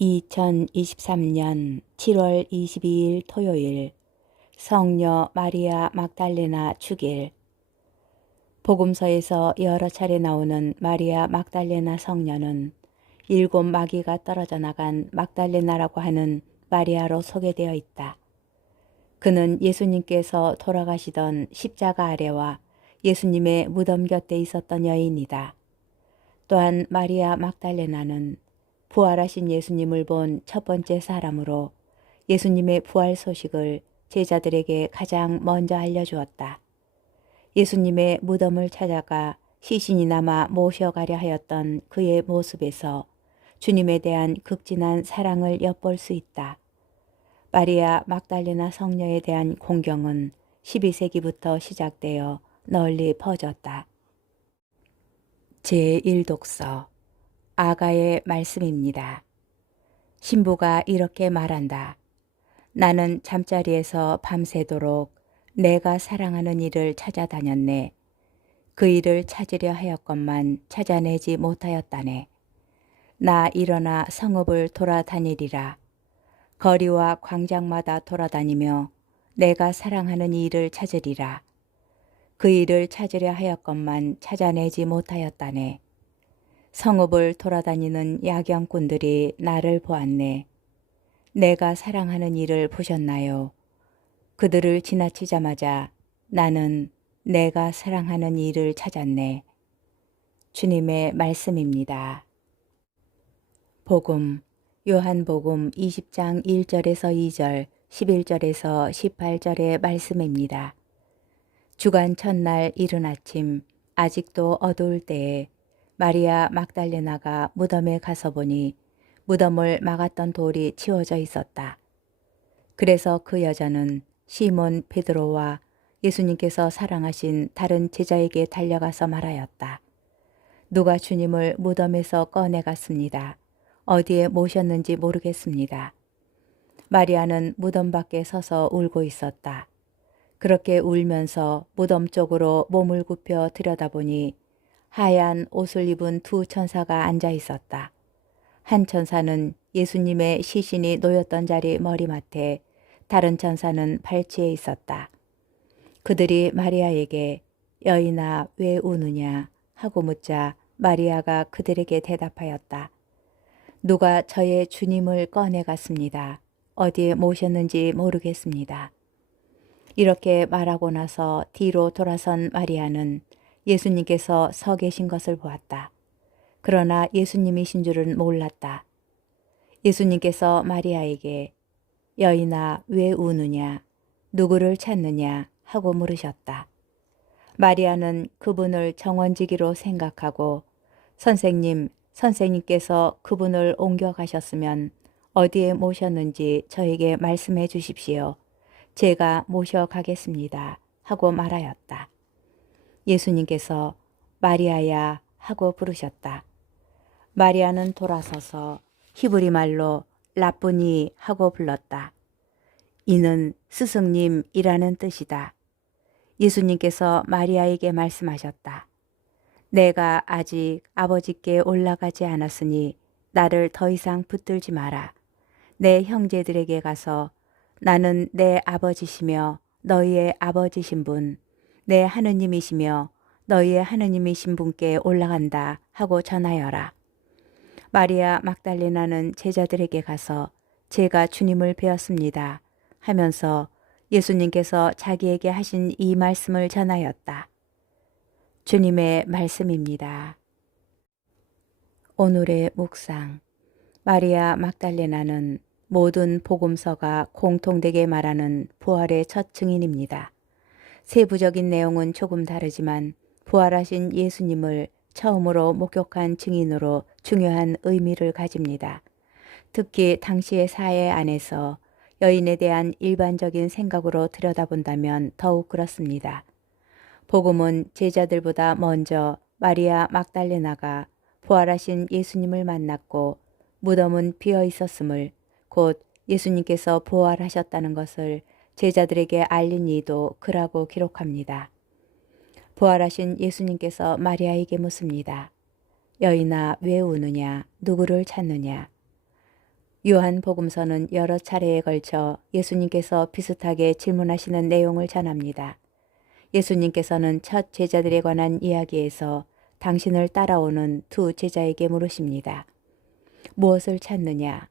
2023년 7월 22일 토요일 성녀 마리아 막달레나 축일. 복음서에서 여러 차례 나오는 마리아 막달레나 성녀는 7 마귀가 떨어져 나간 막달레나라고 하는 마리아로 소개되어 있다. 그는 예수님께서 돌아가시던 십자가 아래와 예수님의 무덤 곁에 있었던 여인이다. 또한 마리아 막달레나는 부활하신 예수님을 본 첫 번째 사람으로 예수님의 부활 소식을 제자들에게 가장 먼저 알려주었다. 예수님의 무덤을 찾아가 시신이 남아 모셔가려 하였던 그의 모습에서 주님에 대한 극진한 사랑을 엿볼 수 있다. 마리아 막달레나 성녀에 대한 공경은 12세기부터 시작되어 널리 퍼졌다. 제1독서 아가의 말씀입니다. 신부가 이렇게 말한다. 나는 잠자리에서 밤새도록 내가 사랑하는 이를 찾아다녔네. 그 일을 찾으려 하였건만 찾아내지 못하였다네. 나 일어나 성읍을 돌아다니리라. 거리와 광장마다 돌아다니며 내가 사랑하는 이를 찾으리라. 그 일을 찾으려 하였건만 찾아내지 못하였다네. 성읍을 돌아다니는 야경꾼들이 나를 보았네. 내가 사랑하는 이를 보셨나요? 그들을 지나치자마자 나는 내가 사랑하는 이를 찾았네. 주님의 말씀입니다. 복음, 요한복음 20장 1절에서 2절, 11절에서 18절의 말씀입니다. 주간 첫날 이른 아침, 아직도 어두울 때에 마리아 막달레나가 무덤에 가서 보니 무덤을 막았던 돌이 치워져 있었다. 그래서 그 여자는 시몬 베드로와 예수님께서 사랑하신 다른 제자에게 달려가서 말하였다. 누가 주님을 무덤에서 꺼내갔습니다. 어디에 모셨는지 모르겠습니다. 마리아는 무덤 밖에 서서 울고 있었다. 그렇게 울면서 무덤 쪽으로 몸을 굽혀 들여다보니 하얀 옷을 입은 2 천사가 앉아 있었다. 한 천사는 예수님의 시신이 놓였던 자리 머리맡에, 다른 천사는 발치에 있었다. 그들이 마리아에게 여인아 왜 우느냐 하고 묻자 마리아가 그들에게 대답하였다. 누가 저의 주님을 꺼내갔습니다. 어디에 모셨는지 모르겠습니다. 이렇게 말하고 나서 뒤로 돌아선 마리아는 예수님께서 서 계신 것을 보았다. 그러나 예수님이신 줄은 몰랐다. 예수님께서 마리아에게 여인아 왜 우느냐, 누구를 찾느냐 하고 물으셨다. 마리아는 그분을 정원지기로 생각하고 선생님께서 그분을 옮겨가셨으면 어디에 모셨는지 저에게 말씀해 주십시오. 제가 모셔가겠습니다. 하고 말하였다. 예수님께서 마리아야 하고 부르셨다. 마리아는 돌아서서 히브리 말로 라쁘니 하고 불렀다. 이는 스승님이라는 뜻이다. 예수님께서 마리아에게 말씀하셨다. 내가 아직 아버지께 올라가지 않았으니 나를 더 이상 붙들지 마라. 내 형제들에게 가서 나는 내 아버지시며 너희의 아버지신 분, 내 하느님이시며 너희의 하느님이신 분께 올라간다 하고 전하여라. 마리아 막달레나는 제자들에게 가서 제가 주님을 뵈었습니다 하면서 예수님께서 자기에게 하신 이 말씀을 전하였다. 주님의 말씀입니다. 오늘의 묵상. 마리아 막달레나는 모든 복음서가 공통되게 말하는 부활의 첫 증인입니다. 세부적인 내용은 조금 다르지만 부활하신 예수님을 처음으로 목격한 증인으로 중요한 의미를 가집니다. 특히 당시의 사회 안에서 여인에 대한 일반적인 생각으로 들여다본다면 더욱 그렇습니다. 복음은 제자들보다 먼저 마리아 막달레나가 부활하신 예수님을 만났고 무덤은 비어 있었음을, 곧 예수님께서 부활하셨다는 것을 제자들에게 알린 이도 그라고 기록합니다. 부활하신 예수님께서 마리아에게 묻습니다. 여인아 왜 우느냐, 누구를 찾느냐. 요한복음서는 여러 차례에 걸쳐 예수님께서 비슷하게 질문하시는 내용을 전합니다. 예수님께서는 첫 제자들에 관한 이야기에서 당신을 따라오는 두 제자에게 물으십니다. 무엇을 찾느냐?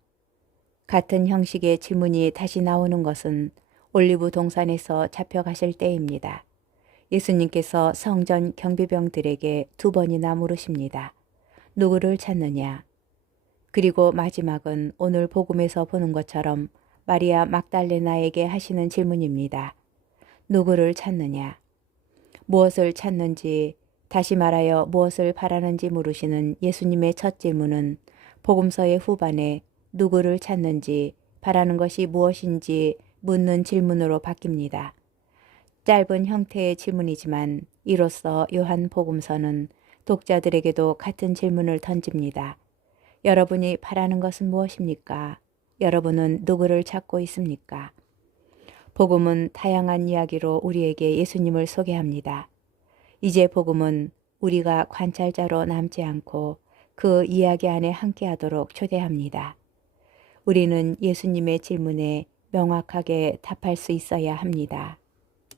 같은 형식의 질문이 다시 나오는 것은 올리브 동산에서 잡혀가실 때입니다. 예수님께서 성전 경비병들에게 두 번이나 물으십니다. 누구를 찾느냐? 그리고 마지막은 오늘 복음에서 보는 것처럼 마리아 막달레나에게 하시는 질문입니다. 누구를 찾느냐? 무엇을 찾는지, 다시 말하여 무엇을 바라는지 물으시는 예수님의 첫 질문은 복음서의 후반에 누구를 찾는지, 바라는 것이 무엇인지 묻는 질문으로 바뀝니다. 짧은 형태의 질문이지만 이로써 요한 복음서는 독자들에게도 같은 질문을 던집니다. 여러분이 바라는 것은 무엇입니까? 여러분은 누구를 찾고 있습니까? 복음은 다양한 이야기로 우리에게 예수님을 소개합니다. 이제 복음은 우리가 관찰자로 남지 않고 그 이야기 안에 함께하도록 초대합니다. 우리는 예수님의 질문에 명확하게 답할 수 있어야 합니다.